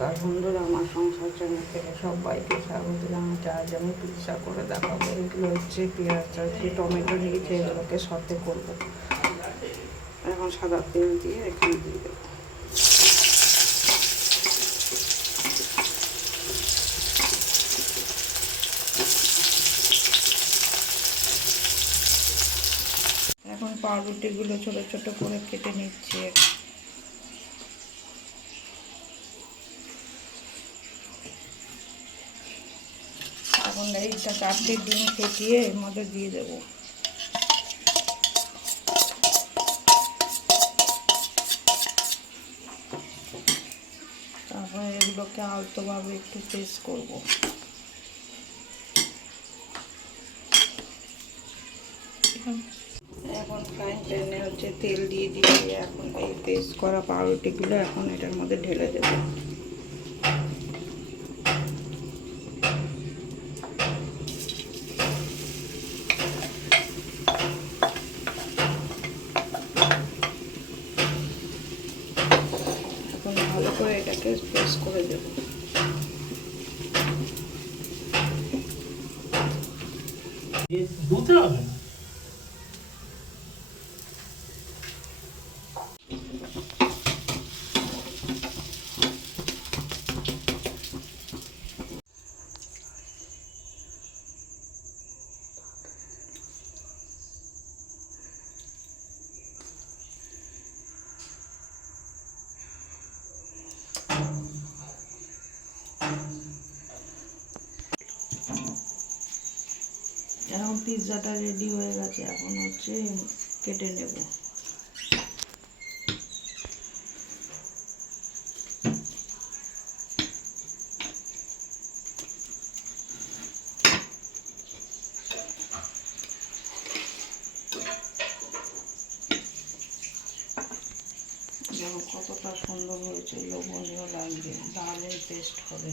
নমস্কার বন্ধুরা, আমার সংসার চ্যানেল থেকে সবাইকে স্বাগত জানাচ্ছি। আজ আমি পিৎজা করে দেখাবো। এগুলো হচ্ছে পেঁয়াজ আছে, টমেটো নিয়েছে, এগুলোকে সাথে করবো। এখন সাদা তেল দিয়ে এখানে দিয়ে দেবো। এখন পাউরুটিগুলো ছোট ছোট করে কেটে নিচ্ছি। এখন এইটা 4টে ডিম ফেটিয়ে এর মধ্যে দিয়ে দেবো। তারপরে এগুলোকে আলতোভাবে একটু পেস্ট করবো। এখন ফ্রাইং প্যানে হচ্ছে তেল দিয়ে দিচ্ছি। এখন এই পেস্ট করা পাউরুটিগুলো এখন এটার মধ্যে ঢেলে দেবো। এখন ভালো করে এটাকে পেস্ট করে দেবো। ধুতে হবে না। এখন পিৎজাটা রেডি হয়ে গেছে। এখন হচ্ছে কেটে নেব। দেখো কতটা সুন্দর হয়েছে, লোভনীয় লাগবে, দারুণ টেস্ট হবে।